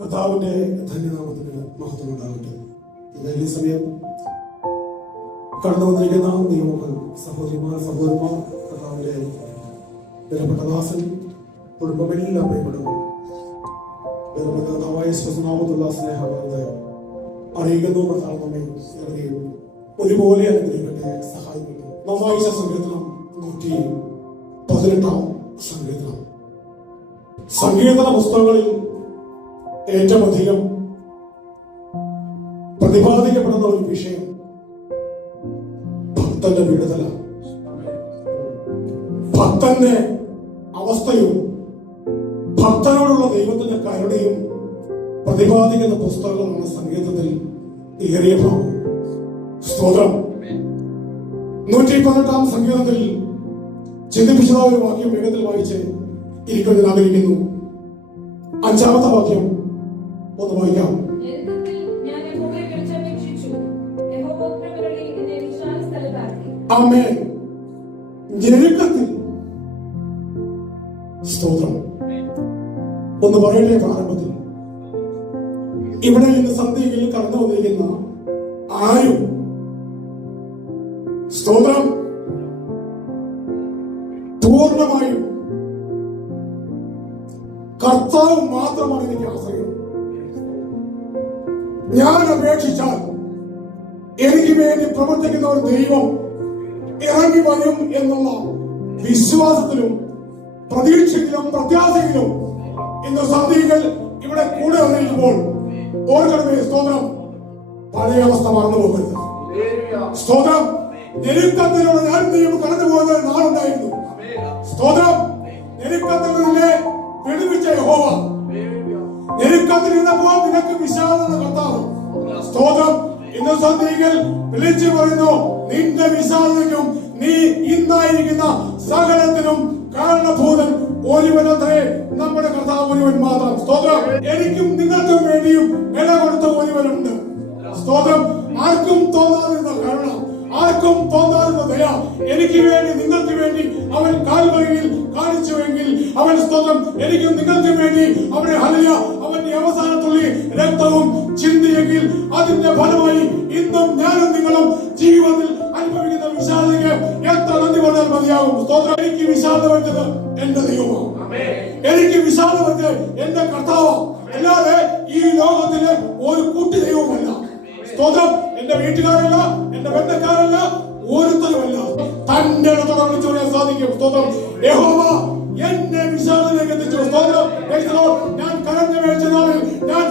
കർത്താവിന്റെ ധന്യനാമത്തിന് മഹത്വം ഉണ്ടാകട്ടെ. ഈ സമയം കടന്നു വന്നിരിക്കുന്ന നിയമങ്ങൾ സഹോദരന്മാർ കർത്താവിന്റെ വിലപ്പെട്ട ദാസൻ കുടുംബമെല്ലാം പ്രിയപ്പെടുന്നു. കർത്താവായ സ്വനാമത്തുള്ള സ്നേഹത്തെ അറിയിക്കുന്നു. കർത്താവ് നമ്മെ ഒരുപോലെ അനുഗ്രഹിക്കട്ടെ, സഹായിക്കട്ടെ. നവായിച്ച സങ്കീർത്തനം 118 സങ്കീർത്തനം. സങ്കീർത്തന പുസ്തകങ്ങളിൽ ഏറ്റവും അധികം പ്രതിപാദിക്കപ്പെടുന്ന ഒരു വിഷയം ഭക്തന്റെ വിടുതല, ഭക്തന്റെ അവസ്ഥയും ഭക്തനോടുള്ള ദൈവത്തിന്റെ കരുണയും പ്രതിപാദിക്കുന്ന പുസ്തകങ്ങളാണ് സങ്കീർത്തനത്തിൽ ഏറിയ ഭാഗം. സ്തോത്രം. 118 സങ്കീർത്തനത്തിൽ ചിന്തിപ്പിച്ചതായ ഒരു വാക്യം വേഗത്തിൽ വായിച്ച് ഇരിക്കാൻ ആഗ്രഹിക്കുന്നു. 5-ാമത്തെ വാക്യം ഒന്ന് വായിക്കാം. ആമേൻ. ഞെരുക്കത്തിൽ. സ്തോത്രം. ഒന്ന് പറയട്ടെ. പ്രാരംഭത്തിൽ ഇവിടെ ഇന്ന് സന്ധ്യയിൽ കടന്നു വന്നിരിക്കുന്ന ആരും, സ്തോത്രം, പൂർണ്ണമായും കർത്താവ് മാത്രമാണ് എനിക്ക് ആശ്രയം. ഞാൻ അപേക്ഷിച്ചാൽ എനിക്ക് വേണ്ടി പ്രവർത്തിക്കുന്ന ഒരു ദൈവം ഇറങ്ങി വരും എന്നുള്ള വിശ്വാസത്തിലും പ്രതീക്ഷയിലും പ്രത്യാശയിലും ഇന്ന് സന്ധികൾ ഇവിടെ കൂടെ വന്നിരിക്കുമ്പോൾ ഓർക്കണമേ, സ്തോത്രം, പഴയ അവസ്ഥ മറന്നു പോകരുത്. സ്തോത്രം. ഞെരുക്കത്തിലൂടെ ഞാൻ നീയും കടന്നു പോകുന്ന നാളുണ്ടായിരുന്നു. സ്തോത്രം. ഞെരുക്കത്തിൽ നിന്നെ വിടുവിച്ച യഹോവ, ഞെരുക്കത്തിൽ ഇരുന്നപ്പോൾ നിനക്ക് വിശാലത കർത്താവ്. സ്തോത്രം. ഇന്ന് സന്ധികൾ വിളിച്ചു പറയുന്നു, നിന്റെ വിശാലതയ്ക്കും നീ ഇന്നായിരിക്കുന്ന സകലത്തിനും കാരണഭൂതൻ ഒരുവനത്രേ, നമ്മുടെ കർത്താവ് ഒരുവൻ മാത്രം. സ്തോത്രം. എനിക്കും നിങ്ങൾക്കും വേണ്ടിയും വില കൊടുത്ത ഒരുവനുണ്ട്. സ്തോത്രം. ആർക്കും തോന്നാതിരുന്ന കരുണ, ആർക്കും തോന്നാതിരുന്ന ദയ എനിക്ക് വേണ്ടി നിങ്ങൾക്ക് വേണ്ടി അവൻ കാൽവരിയിൽ കാണിച്ചുവെങ്കിൽ, അവൻ, സ്തോത്രം, എനിക്കും നിങ്ങൾക്കും വേണ്ടി അവനെ ഹല്ലേലൂയ അവന്റെ അവസാനത്തുള്ളി രക്തവും ചിന്തിയെങ്കിൽ അതിന്റെ ഫലമായി ഇന്നും ഞാനും നിങ്ങളും ജീവിതത്തിൽ അനുഭവിക്കുന്ന വിശാലതയ്ക്ക് എത്ര നന്ദി പറഞ്ഞാൽ മതിയാകും. സ്തോത്രം. എനിക്ക് വിശാലത വെച്ചത് എന്റെ ദൈവമാണ്. എനിക്ക് വിശാലത വെച്ചത് എന്റെ കർത്താവ്. അല്ലാതെ ഈ ലോകത്തിലെ ഒരു കുട്ടി ദൈവമല്ല. സ്തോത്രം. എന്റെ വീട്ടുകാരല്ല, എന്റെ ബന്ധക്കാരല്ല, ഒരുത്തരുമല്ല. തന്റെ ഇടത്തോടെ വിളിച്ചു പറയാൻ സാധിക്കും. സ്തോത്രം. യഹോവ എന്നെ വിശാലതയിലേക്ക് എത്തിച്ചു. സ്തോത്രം. ഞാൻ കരഞ്ഞു വീഴ്ച നാളിൽ, ഞാൻ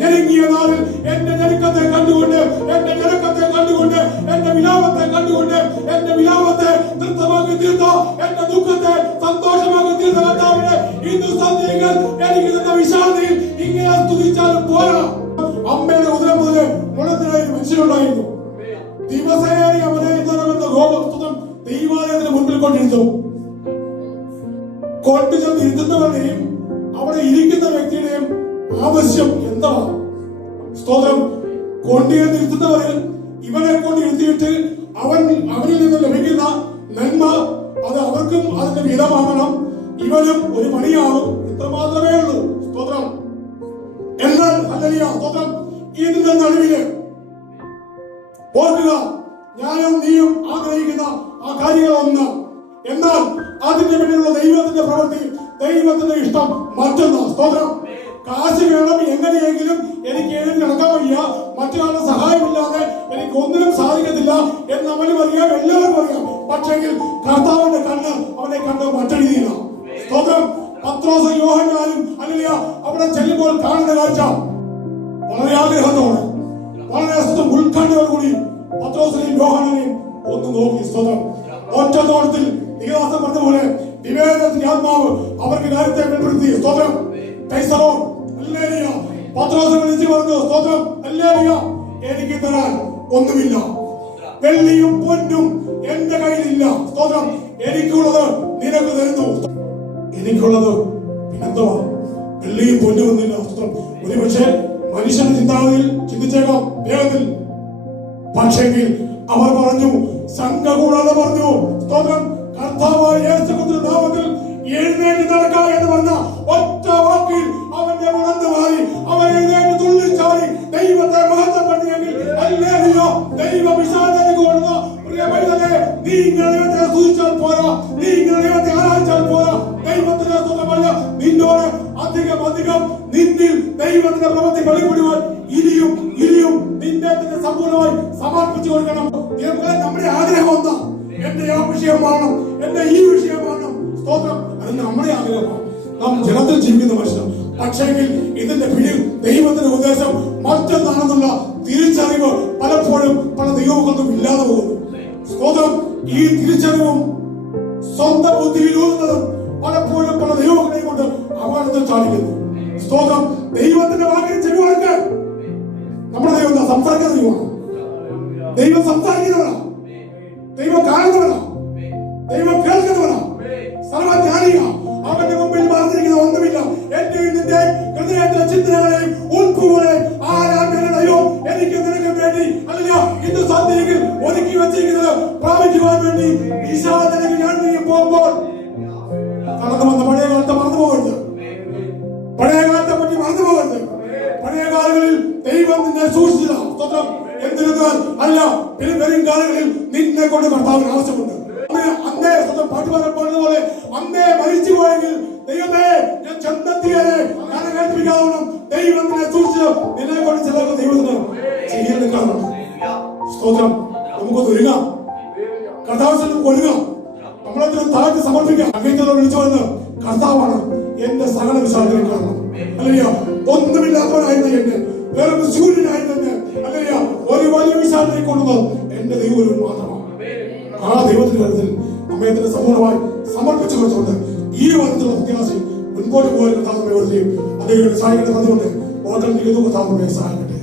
ഞെരുങ്ങിയ നാളിൽ എന്റെ ഞെരുക്കത്തെ കണ്ടുകൊണ്ട്, എന്റെ ഞെരുക്കത്തെ കണ്ടുകൊണ്ട്, എന്റെ വിലാപത്തെ കണ്ടുകൊണ്ട്, എന്റെ വിലാപത്തെ നൃത്തമാക്കി തീർത്ത, എന്റെ ദുഃഖത്തെ സന്തോഷമാക്കി തീർത്ത കർത്താവിനെ ഇന്ന് സന്ധ്യകൾ എനിക്ക് തന്ന വിശാലതയിൽ ഇങ്ങനെ സ്തുതിച്ചാലും പോരാ. അമ്മയുടെ ഉദരം മുതല് മുളത്തിനായി മനുഷ്യരുണ്ടായിരുന്നു. ദിവസേന അവനെന്ന ഗോപുസ്തകം ദൈവാലയത്തിന് മുൻപിൽ കൊണ്ടിരുന്നു. കൊണ്ടുചെന്ന് ഇരുത്തുന്നവരുടെയും അവിടെ ഇരിക്കുന്ന വ്യക്തിയുടെയും ആവശ്യം എന്താണ്? സ്തോത്രം. കൊണ്ടുചെന്ന് ഇരുത്തുന്നവരിൽ ഇവനെ കൊണ്ട് ഇരുത്തിയിട്ട് അവനിൽ നിന്ന് ലഭിക്കുന്ന നന്മ അത് അവർക്കും അതിന്റെ വിധമാകണം. ഇവനും ഒരു പണിയാകും. ഇത്ര മാത്രമേ ഉള്ളൂ. സ്തോത്രം. എന്നാൽ ഹല്ലേലൂയ, സ്തോത്രം, ഇതിന്റെ നടുവില് ഓർക്കുക, ഞാനും നീയും ആഗ്രഹിക്കുന്ന ആ കാര്യങ്ങളൊന്ന്, എന്നാൽ അതിന്റെ പിന്നിലുള്ള ദൈവത്തിന്റെ പ്രവൃത്തി, ദൈവത്തിന്റെ ഇഷ്ടം മറ്റൊന്ന്. സ്തോത്രം. കാശ് വേണം, എങ്ങനെയെങ്കിലും എനിക്ക് ഏതിൽ നടക്കാൻ വയ്യ, മറ്റൊരാളുടെ സഹായമില്ലാതെ എനിക്ക് ഒന്നിനും സാധിക്കത്തില്ല എന്ന് അവനും അറിയാം, എല്ലാവർക്കും അറിയാം. പക്ഷെങ്കിൽ കർത്താവിന്റെ കണ്ണ് അവനെ കണ്ട് മറ്റൊരുതിയില്ല. സ്തോത്രം. പത്രോസ് യോഹന്നാനും ഹല്ലേലൂയ അവിടെ ചെല്ലുമ്പോൾ കാണുന്ന കാഴ്ച വളരെ ആഗ്രഹത്തോടെ, വളരെ ഉത്കണ്ഠയോടുകൂടി പത്രോസിനെയും യോഹന്നാനെയും ഒന്ന് നോക്കി. സ്തോത്രം. ഒറ്റ നോട്ടത്തിൽ നീലാസം പറഞ്ഞതുപോലെ വിവേകത്തിന്റെ ആത്മാവ് അവർക്ക് കാര്യത്തെ വെളിപ്പെടുത്തി. സ്തോത്രം. ഹല്ലേലൂയ. പത്രോസ് വിളിച്ചു പറഞ്ഞു, സ്തോത്രം, ഹല്ലേലൂയ, എനിക്ക് തരാൻ ഒന്നുമില്ല, വെള്ളിയും പൊന്നും എന്റെ കയ്യിലില്ല. സ്തോത്രം. എനിക്കുള്ളത് നിനക്ക് തരുന്നു. എനിക്കുള്ളത് പിന്നെന്തുവാ? വെള്ളിയും പൊന്നും ഒന്നില്ല. സ്തോത്രം. ഒരുപക്ഷെ മനുഷ്യന്റെ ചിന്താഗതിയിൽ ചിന്തിച്ചേക്കാം വേഗത്തിൽ. പക്ഷെങ്കിൽ അവർ പറഞ്ഞു, സംഘ കൂടാതെ പറഞ്ഞു, സ്തോത്രം, കർത്താവായ യേശുക്രിസ്തുവിന്റെ നാമത്തിൽ എഴുന്നേറ്റ് നടക്കുക എന്ന് പറഞ്ഞ ഒറ്റ വാക്കിൽ അവന്റെ മണന്ന് മാറി. അവൻ ദൈവത്തിന്റെ പ്രവൃത്തി വെളിപ്പെടുവാൻ ഇനിയും നിന്നെ തന്നെ സമ്പൂർണ്ണമായി സമർപ്പിച്ചു കൊടുക്കണം. നമ്മുടെ ആഗ്രഹം എന്താ? എന്റെ ആ വിഷയം വേണം, എന്റെ ഈ വിഷയം വേണം. സ്തോത്രം. അത് നമ്മുടെ ആഗ്രഹമാണ്. നാം ജനത്തിൽ ജീവിക്കുന്ന മനുഷ്യർ. പക്ഷെങ്കിൽ ഇതിന്റെ പിന്നിൽ ദൈവത്തിന്റെ ഉദ്ദേശം മറ്റൊന്നാണെന്നുള്ള തിരിച്ചറിവ് പലപ്പോഴും പല ദൈവങ്ങൾക്കും ഇല്ലാതെ പോകുന്നു. സ്തോത്രം. ഈ തിരിച്ചറിവും സ്വന്തം ബുദ്ധിയിലൂന്നുന്നതും പലപ്പോഴും പല ദൈവങ്ങളെ കൊണ്ട് അപകടത്തിൽ ചാടിക്കുന്നു. സ്തോത്രം. ദൈവത്തിന്റെ വാക്കിന് ചെവികൊടുക്കാൻ നമ്മുടെ ദൈവം സംസാരിക്കുന്ന ദൈവമാണ്. ദൈവം സംസാരിക്കുന്നവരാ, ദൈവം കാണുന്നവരാ, ദൈവം കേൾക്കുന്നവരാ, സർവജ്ഞാനിക. അവന്റെ മുമ്പിൽ പറഞ്ഞിരിക്കുന്ന ഒന്നുമില്ല. എന്റെയും നിന്റെ ഹൃദയത്തിലെ ചിന്തകളെയും ഉൾപ്പുകളെയും ആരാധനയോ എനിക്ക് നിനക്ക് വേണ്ടി അല്ല ഇന്ന് സന്ധ്യയിൽ ഒരുക്കി വെച്ചിരിക്കുന്നത് പ്രാപിക്കുവാൻ വേണ്ടി ഈശാദിലേക്ക് ഞാൻ നീ പോകുമ്പോൾ കടന്നു വന്ന പഴയ കാലത്തെ മറന്നു പോകരുത്. പഴയ കാലത്തെ പറ്റി മറന്നു പോകരുത്. പഴയ കാലങ്ങളിൽ ദൈവം നിന്നെ സൂക്ഷിച്ചില്ല. സ്വന്തം എന്തിനാൽ അല്ല വരും കാലങ്ങളിൽ നിന്നെ കൊണ്ട് കർത്താവിന് ആവശ്യമുണ്ട്. അന്നേ സ്വന്തം പാട്ടുപാടം പറഞ്ഞതുപോലെ അന്നേ മരിച്ചു പോയെങ്കിൽ ദൈവമേ ഞാൻ ചെന്നെത്തിയാലേ ഞാൻ കേൾപ്പിക്കാവുന്ന ദൈവത്തിനെ സൂക്ഷിച്ച് നിന്നെ കൊണ്ട് ചിലർക്ക് ദൈവത്തിന് ചെയ്യെടുക്കാറുണ്ട്. സ്തോത്രം. നമുക്കൊന്ന് ഒരുങ്ങാം. കർത്താവിന് ഒരുങ്ങാം. നമ്മളതിന് താഴ്ത്തി സമർപ്പിക്കാം. അങ്ങേറ്റത് വിളിച്ചു വന്ന് കർത്താവാണ് എന്റെ സകല വിശാലത്തിന് കാരണം. അല്ലയ്യ ഒന്നുമില്ലാത്തവനായിരുന്നു എന്നെ, വെറും സൂര്യനായിരുന്നു അല്ലയ്യ ഒരു വലിയ വിശാലത്തെ കൊണ്ടുവന്നത് എന്റെ ദൈവം മാത്രമാണ്. ആ ദൈവത്തിന്റെ കാര്യത്തിൽ അമ്മയത്തിന്റെ സമ്പൂർണ്ണമായി സമർപ്പിച്ചു വെച്ചുകൊണ്ട് ഈ വർദ്ധത്തിലുള്ള പ്രത്യാശയും മുൻപോട്ട് പോകാൻ കർത്താവിനെ അദ്ദേഹം സഹായിക്കട്ടെ. അതുകൊണ്ട് ഓർഡർ ചെയ്തു കർത്താവിനെ സഹായിക്കട്ടെ.